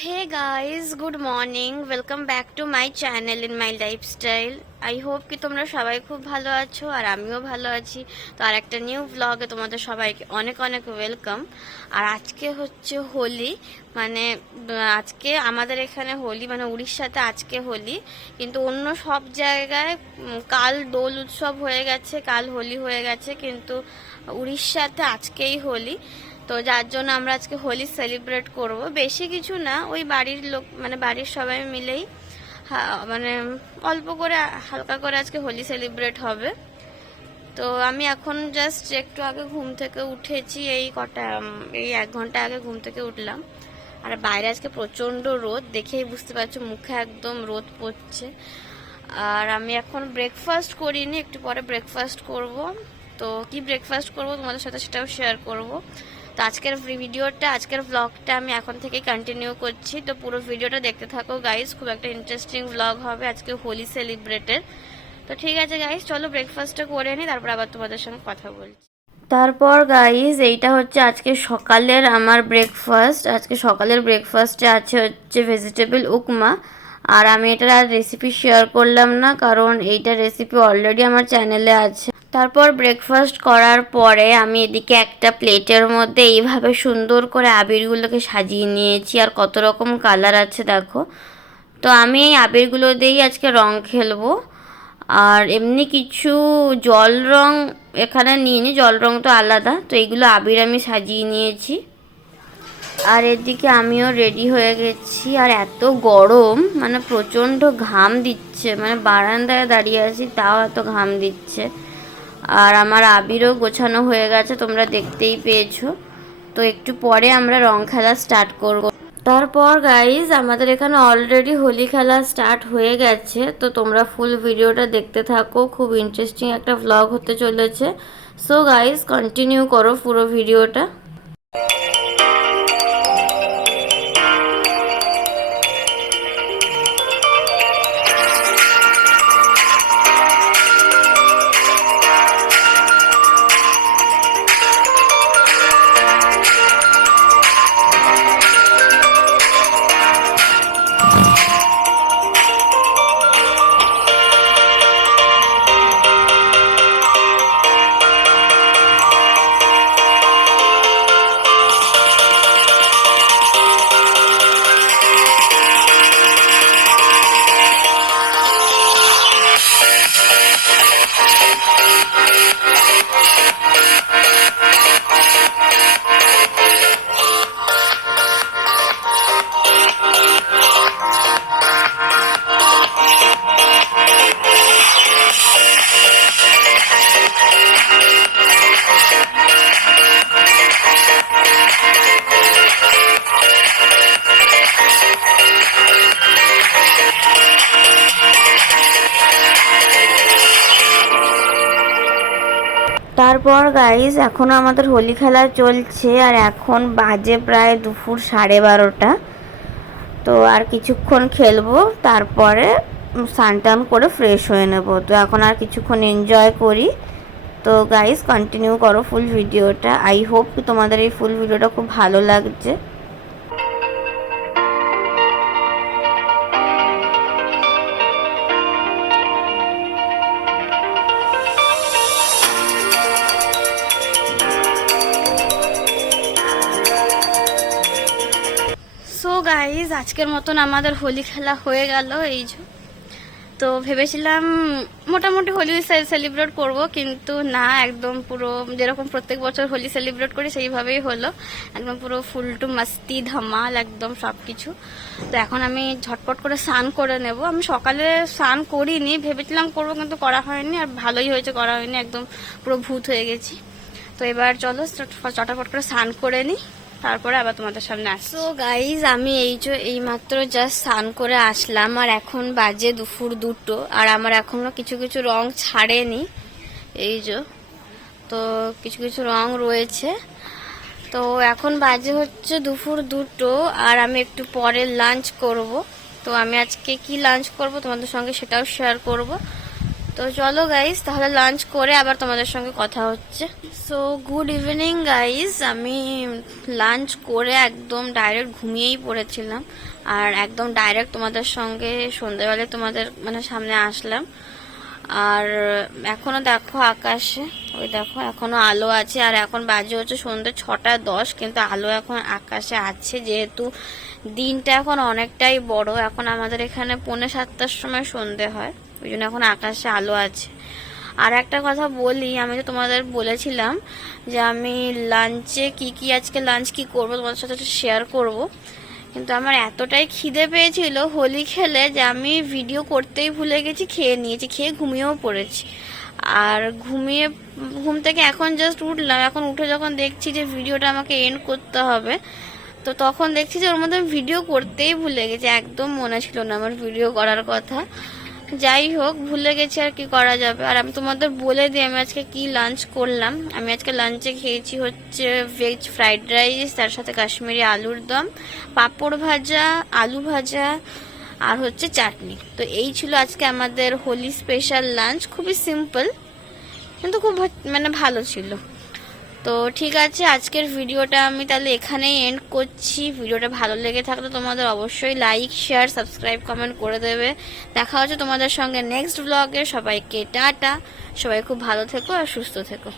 Hey guys, good morning. Welcome back to my channel in my lifestyle. I hope কি তোমরা সবাই খুব ভালো আছো আর আমিও ভালো আছি। তো আর একটা নিউ ব্লগে তোমাদের সবাইকে অনেক অনেক ওয়েলকাম। আর আজকে হচ্ছে হোলি, মানে আজকে আমাদের এখানে হোলি, মানে উড়িষ্যাতে আজকে হোলি, কিন্তু অন্য সব জায়গায় কাল দোল উৎসব হয়ে গেছে, কাল হোলি হয়ে গেছে, কিন্তু উড়িষ্যাতে আজকেই হোলি। তো যার জন্য আমরা আজকে হোলি সেলিব্রেট করব। বেশি কিছু না, ওই বাড়ির লোক, মানে বাড়ির সবাই মিলেই মানে অল্প করে হালকা করে আজকে হোলি সেলিব্রেট হবে। তো আমি এখন জাস্ট একটু আগে ঘুম থেকে উঠেছি, এই 1 ঘন্টা আগে ঘুম থেকে উঠলাম। আর বাইরে আজকে প্রচণ্ড রোদ, দেখেই বুঝতে পারছো মুখে একদম রোদ পড়ছে। আর আমি এখন ব্রেকফাস্ট করিনি, একটু পরে ব্রেকফাস্ট করব। তো কি ব্রেকফাস্ট করব তোমাদের সাথে সেটাও শেয়ার করব। তো আজকের ব্লগটা আমি এখন থেকে কন্টিনিউ করছি। তো পুরো ভিডিওটা দেখতে থাকো গাইস, খুব একটা ইন্টারেস্টিং ব্লগ হবে আজকে হোলি সেলিব্রেটের। তো ঠিক আছে গাইস, চলো ব্রেকফাস্টটা করে নিই, তারপর আবার তোমাদের সঙ্গে কথা বলছি। তারপর গাইস, এইটা হচ্ছে আজকে সকালের আমার ব্রেকফাস্ট। আজকে সকালের ব্রেকফাস্টে হচ্ছে ভেজিটেবল উপমা। আর আমি এটার আর রেসিপি শেয়ার করলাম না, কারণ এইটা রেসিপি অলরেডি আমার চ্যানেলে আছে। তারপর ব্রেকফাস্ট করার পরে আমি এদিকে একটা প্লেটের মধ্যে এইভাবে সুন্দর করে আবিরগুলোকে সাজিয়ে নিয়েছি। আর কত রকম কালার আছে দেখো। তো আমি এই আবিরগুলো দিয়েই আজকে রং খেলবো। আর এমনি কিছু জল রং এখানে নিইনি, জল রং তো আলাদা। তো এইগুলো আবির আমি সাজিয়ে নিয়েছি। আর এদিকে আমিও রেডি হয়ে গেছি। আর এত গরম, মানে প্রচণ্ড ঘাম দিচ্ছে, মানে বারান্দায় দাঁড়িয়ে আছি তাও এত ঘাম দিচ্ছে। আর আমার আবিরও গোছানো হয়ে গেছে, তোমরা দেখতেই পেয়েছো। তো একটু পরে আমরা রং খেলা স্টার্ট করব। তারপর গাইজ, আমাদের এখানে অলরেডি হোলি খেলা স্টার্ট হয়ে গেছে। তো তোমরা ফুল ভিডিওটা দেখতে থাকো, খুব ইন্টারেস্টিং একটা ভ্লগ হতে চলেছে। সো গাইজ, কন্টিনিউ করো পুরো ভিডিওটা। তারপর গাইজ, এখনও আমাদের হোলি খেলা চলছে। আর এখন বাজে প্রায় দুপুর 12:30। তো আর কিছুক্ষণ খেলবো, তারপরে স্নান টান করে ফ্রেশ হয়ে নেব। তো এখন আর কিছুক্ষণ এনজয় করি। তো গাইজ, কন্টিনিউ করো ফুল ভিডিওটা। আই হোপ কি তোমাদের এই ফুল ভিডিওটা খুব ভালো লাগছে। সো গাইজ, আজকের মতন আমাদের হোলি খেলা হয়ে গেল। এই যে, তো ভেবেছিলাম মোটামুটি হোলি সেলিব্রেট করব, কিন্তু না, একদম পুরো যেরকম প্রত্যেক বছর হোলি সেলিব্রেট করি সেইভাবেই হলো। একদম পুরো ফুল টু মাস্তি ধামাল একদম সব কিছু। তো এখন আমি ঝটপট করে স্নান করে নেব। আমি সকালে স্নান করিনি, ভেবেছিলাম করবো কিন্তু করা হয়নি। আর ভালোই হয়েছে করা হয়নি, একদম পুরো ভূত হয়ে গেছি। তো এবার চলো চটাপট করে স্নান করে নিই, তারপরে আবার তোমাদের সামনে আসি। তো গাইজ, আমি এইমাত্র জাস্ট স্নান করে আসলাম। আর এখন বাজে দুপুর 2টো। আর আমার এখনো কিছু কিছু রং ছাড়েনি, এই যে। তো কিছু কিছু রং রয়েছে। তো এখন বাজে হচ্ছে দুপুর 2টো। আর আমি একটু পরে লাঞ্চ করব। তো আমি আজকে কি লাঞ্চ করব তোমাদের সঙ্গে সেটাও শেয়ার করব। তো চলো গাইস, তাহলে লাঞ্চ করে আবার তোমাদের সঙ্গে কথা হচ্ছে। সো গুড ইভিনিং গাইস, আমি লাঞ্চ করে একদম ডাইরেক্ট ঘুমিয়েই পড়েছিলাম, আর একদম ডাইরেক্ট তোমাদের সঙ্গে সন্ধ্যেবেলায় তোমাদের মানে সামনে আসলাম। আর এখনো দেখো আকাশে, ওই দেখো এখনো আলো আছে, আর এখন বাজে হচ্ছে সন্ধ্যে 6:10, কিন্তু আলো এখন আকাশে আছে, যেহেতু দিনটা এখন অনেকটাই বড়। এখন আমাদের এখানে 6:45-7টার সময় সন্ধে হয়, ওই জন্য এখন আকাশে আলো আছে। আর একটা কথা বলি, আমি তো তোমাদের বলেছিলাম যে আমি লাঞ্চে কি আজকে লাঞ্চ কি করবো তোমাদের সাথে শেয়ার করব, কিন্তু আমার এতটাই খিদে পেয়েছিল হোলি খেলে যে আমি ভিডিও করতেই ভুলে গেছি, খেয়ে নিয়েছি, খেয়ে ঘুমিয়েও পড়েছি। আর ঘুম থেকে এখন জাস্ট উঠলাম, এখন উঠে যখন দেখছি যে ভিডিওটা আমাকে এন্ড করতে হবে, তো তখন দেখছি যে ওর মধ্যে ভিডিও করতেই ভুলে গেছি, একদম মনে ছিল না আমার ভিডিও করার কথা। যাই হোক, ভুলে গেছি, আর কি করা যাবে। আর আমি তোমাদের বলে দিই আমি আজকে কি লাঞ্চ করলাম। আমি আজকে লাঞ্চে খেয়েছি হচ্ছে ভেজ ফ্রাইড রাইস, তার সাথে কাশ্মীরি আলুর দম, পাঁপড় ভাজা, আলু ভাজা, আর হচ্ছে চাটনি। তো এই ছিল আজকে আমাদের হোলি স্পেশাল লাঞ্চ, খুবই সিম্পল কিন্তু খুব মানে ভালো ছিল। তো ঠিক আছে, আজকের ভিডিওটা আমি তাহলে এখানেই এন্ড করছি। ভিডিওটা ভালো লেগে থাকলে তোমাদের অবশ্যই লাইক, শেয়ার, সাবস্ক্রাইব, কমেন্ট করে দেবে। দেখা হচ্ছে তোমাদের সঙ্গে নেক্সট ব্লগে। সবাইকে টাটা, সবাই খুব ভালো থেকো আর সুস্থ থেকো।